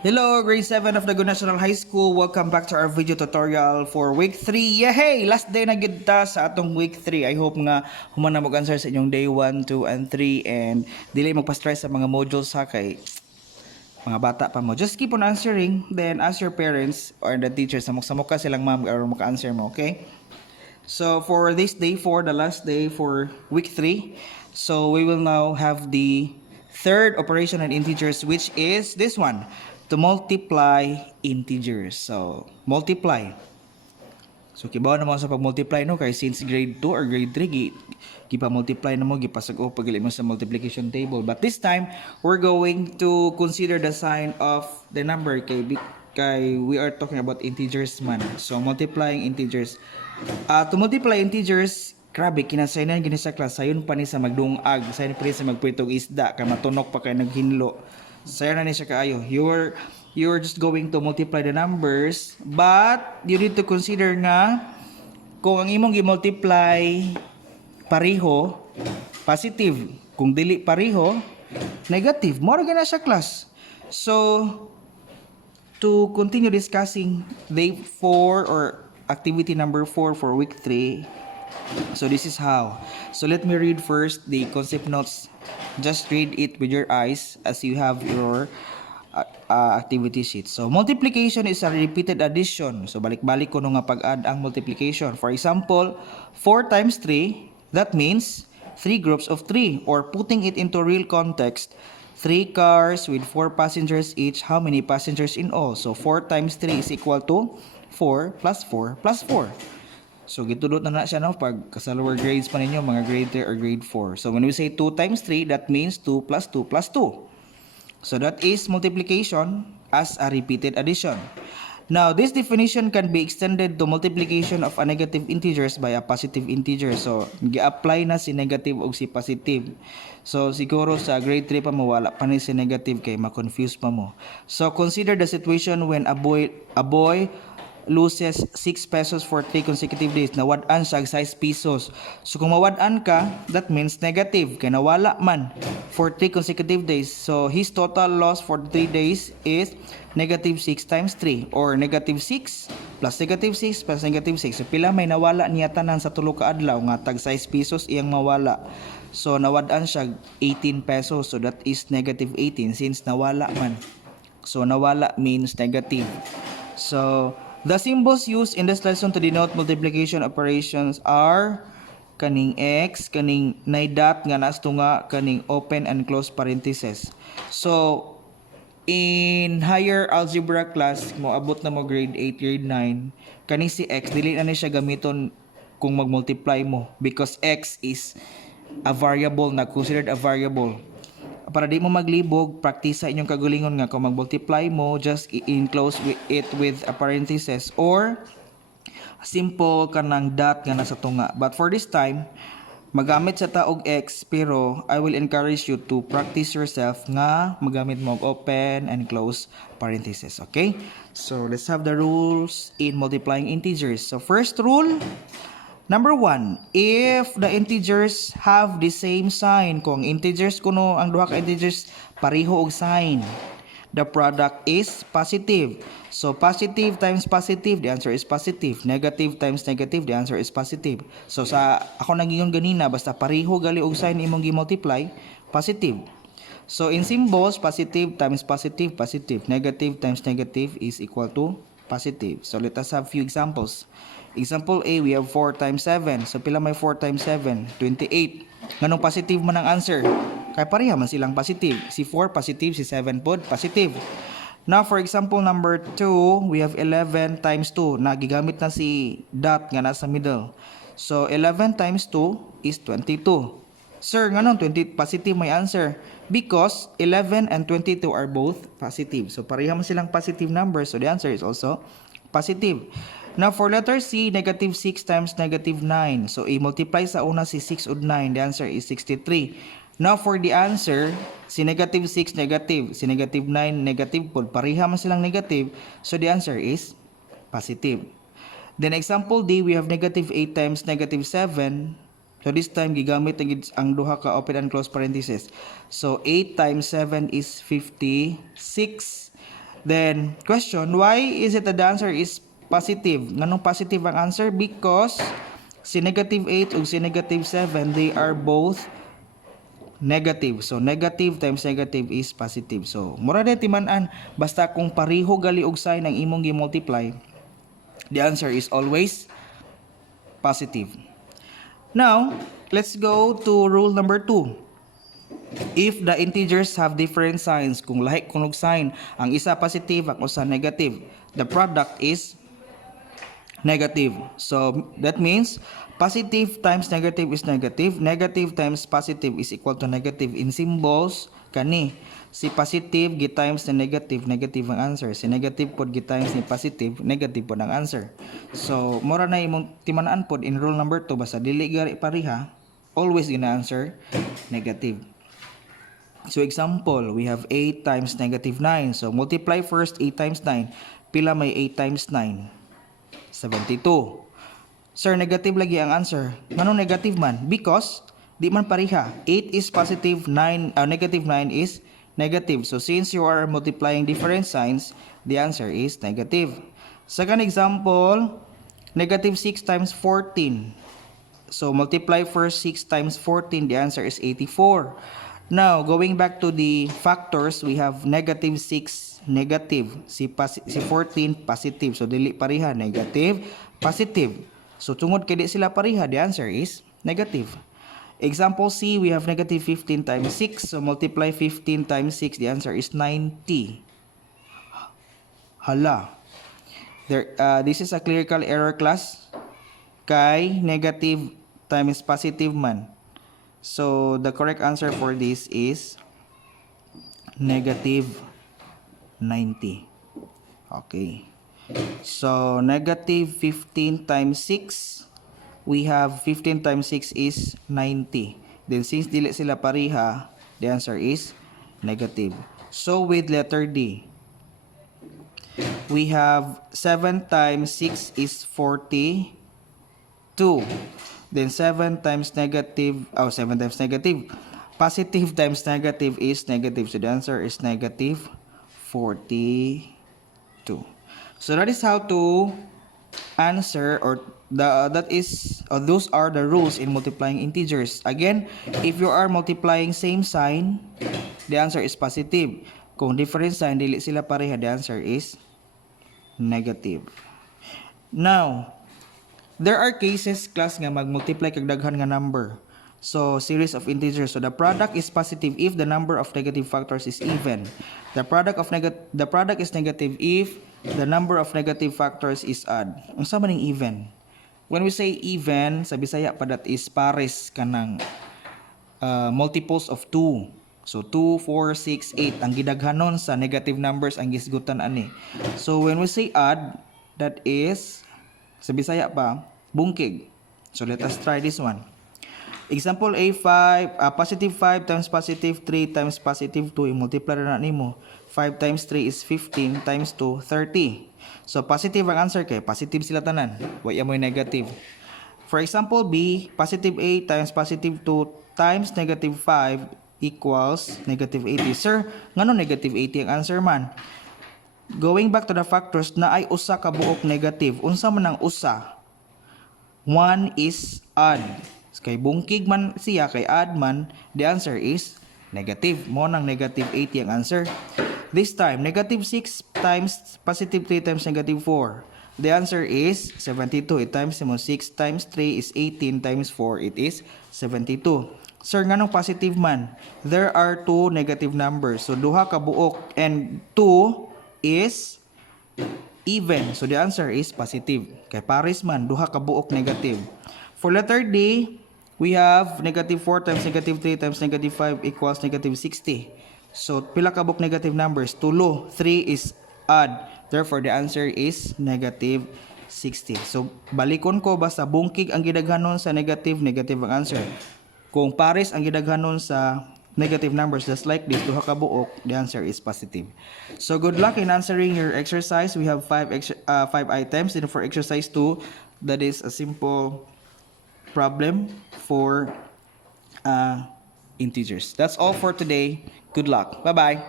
Hello, grade 7 of Laguna National High School. Welcome back to our video tutorial for week 3. Yay! Last day na gid ta sa atong week 3. I hope nga human na mag-answer sa inyong day 1, 2, and 3 and dili magpa-stress sa mga modules ha kay mga bata pa mo. Just keep on answering, then ask your parents or the teachers samok-samok ka silang ma'am or maka-answer mo, okay? So for this day 4, the last day for week 3, so we will now have the third operation on integers, which is this one, to multiply integers. So multiply. So kibaw naman sa pag-multiply no kay since grade 2 or grade 3 gipa-multiply na mo gipasag-o pagili mo sa multiplication table. But this time we're going to consider the sign of the number kay we are talking about integers man. So multiplying integers. To multiply integers, grabe kinasaynan gini sa class sayon pa ni sa magdungag, sayon pa ni sa magpritog isda kay matunok pa kay naghinlo. Sayon na ni siya kaayo. You're just going to multiply the numbers, but you need to consider nga kung ang imong gi-multiply pareho, positive. Kung dili pareho, negative. More gina sa class. So to continue discussing day 4 or activity number 4 for week 3, so this is how. So let me read first the concept notes. Just read it with your eyes as you have your activity sheet. So multiplication is a repeated addition. So balik-balik ko no nga pag-add ang multiplication. For example, 4 times 3, that means 3 groups of 3. Or putting it into real context, 3 cars with 4 passengers each. How many passengers in all? So 4 times 3 is equal to 4 plus 4 plus 4. So gitudot na siya no pag sa lower grades pa ninyo, mga grade 3 or grade 4. So when we say 2 times 3, that means 2 plus 2 plus 2. So that is multiplication as a repeated addition. Now, this definition can be extended to multiplication of a negative integers by a positive integer. So, gi-apply na si negative o si positive. So, siguro sa grade 3 pa mo, wala pa ni si negative kay ma-confuse pa mo. So, consider the situation when a boy loses 6 pesos for 3 consecutive days. Nawad-an siya 6 pesos. So kung mawad-an ka, that means negative. Kaya nawala man for 3 consecutive days. So his total loss for 3 days is negative 6 times 3 or negative 6 plus negative 6 plus negative 6. So pila may nawala niya tanan sa tulo ka adlaw nga tag 6 pesos iyang mawala. So nawad-an siya 18 pesos. So that is negative 18 since nawala man. So nawala means negative. So the symbols used in this lesson to denote multiplication operations are kaning X, kaning dot nga naas tunga, kaning open and close parentheses. So, in higher algebra class, mo abot na mo grade 8, grade 9, kaning si X, dili na siya gamiton kung mag-multiply mo because X is a variable na considered a variable. Para di mo maglibog, practice sa inyong kagalingon nga kung mag-multiply mo, just enclose it with a parenthesis or simple kanang dot nga nasa tunga. But for this time, magamit sa taog X, pero I will encourage you to practice yourself nga magamit mo open and close parenthesis. Okay? So let's have the rules in multiplying integers. So first rule, number 1, if the integers have the same sign, kung integers kuno ang duha ka integers pareho og sign, the product is positive. So positive times positive, the answer is positive. Negative times negative, the answer is positive. So sa ako nagingon ganina, basta pareho gali og sign imong gi-multiply, positive. So in symbols, positive times positive, positive. Negative times negative is equal to positive. So let us have few examples. Example A, we have 4 times 7. So pila may 4 times 7? 28. Nganong positive man ang answer? Kaya pareha man silang positive. Si 4 positive, si 7 pod positive. Now for example number 2, we have 11 times 2. Nagigamit na si dot nga nasa middle. So 11 times 2 is 22. Sir, nganong 20 positive may answer? Because 11 and 22 are both positive. So pareha man silang positive numbers. So the answer is also positive. Now for letter C, negative 6 times negative 9. So i-multiply sa una si 6 ug 9. The answer is 63. Now for the answer, si negative 6 negative, si negative 9 negative po. Pareha man silang negative. So the answer is positive. Then example D, we have negative 8 times negative 7. So this time gigamit ang duha ka open and close parenthesis. So 8 times 7 is 56. Then, question, why is it that the answer is positive? Nganong positive ang answer? Because si negative 8 ug si negative 7, they are both negative. So, negative times negative is positive. So, mura na timan-an, basta kung pariho gali og sign ang imong gi-multiply, the answer is always positive. Now, let's go to rule number 2. If the integers have different signs, kung lahi kunog sign, ang isa positive, ang usa negative, the product is negative. So, that means positive times negative is negative. Negative times positive is equal to negative. In symbols, kani, si positive gi times ni negative, negative ang answer. Si negative pod gi times ni positive, negative pod ang answer. So, mura na imong timanaan pod in rule number 2, basta dili gari pariha, always gina answer negative. So example, we have 8 times negative 9. So multiply first 8 times 9. Pila may 8 times 9? 72. Sir, negative lagi ang answer. Nganong negative man? Because di man pariha. 8 is positive, negative 9 is negative. So since you are multiplying different signs, the answer is negative. Second example, negative 6 times 14. So multiply first 6 times 14. The answer is 84. Now, going back to the factors, we have negative 6, negative. Si 14, positive. So, dili pariha, negative, positive. So, tungod kay di sila pariha, the answer is negative. Example C, we have negative 15 times 6. So, multiply 15 times 6, the answer is 90. Hala. This is a clerical error class. Kay negative times positive man. So, the correct answer for this is negative 90. Okay. So, negative 15 times 6, we have 15 times 6 is 90. Then, since dili sila pariha, the answer is negative. So, with letter D, we have 7 times 6 is 42. Then 7 times negative, 7 times negative. Positive times negative is negative. So the answer is negative 42. So that is how to answer, or those are the rules in multiplying integers. Again, if you are multiplying same sign, the answer is positive. Kung different sign, dili sila pareha, the answer is negative. Now, there are cases, class, nga mag-multiply kag daghan nga number. So, series of integers. So, the product is positive if the number of negative factors is even. The product is negative if the number of negative factors is odd. Unsa man ning even? When we say even, sa Bisaya pa that is pares kanang multiples of 2. So, 2, 4, 6, 8. Ang gidaghanon sa negative numbers ang gisgutan ani. So, when we say odd, that is, sa Bisaya pa, bungkig. So, let us try this one. Example A, positive 5 times positive 3 times positive 2. I-multiply na nimo. 5 times 3 is 15 times 2, 30. So, positive ang answer kay. Positive sila tanan. Waya mo yung negative. For example B, positive 8 times positive 2 times negative 5 equals negative 80. Sir, ngano negative 80 ang answer man? Going back to the factors, na ay usa ka buok negative. Unsa man ang usa? 1 is odd. Kay bungkig man siya, kay odd man, the answer is negative. Mo nang negative 80 ang answer. This time, negative 6 times positive 3 times negative 4. The answer is 72. It times mo 6 times 3 is 18 times 4. It is 72. Sir, nganong positive man? There are two negative numbers. So, duha ka buok and 2 is even. So, the answer is positive. Kay pares man, duha ka buok negative. For letter D, we have negative 4 times negative 3 times negative 5 equals negative 60. So, pila ka buok negative numbers? Tulo. 3 is odd. Therefore, the answer is negative 60. So, balikon ko, basta bungkig ang gidaghanon sa negative, negative ang answer. Kung pares ang gidaghanon sa negative numbers, just like this, duha ka buok, the answer is positive. So, good luck in answering your exercise. We have 5 items. And for exercise 2, that is a simple problem for integers. That's all for today. Good luck. Bye-bye.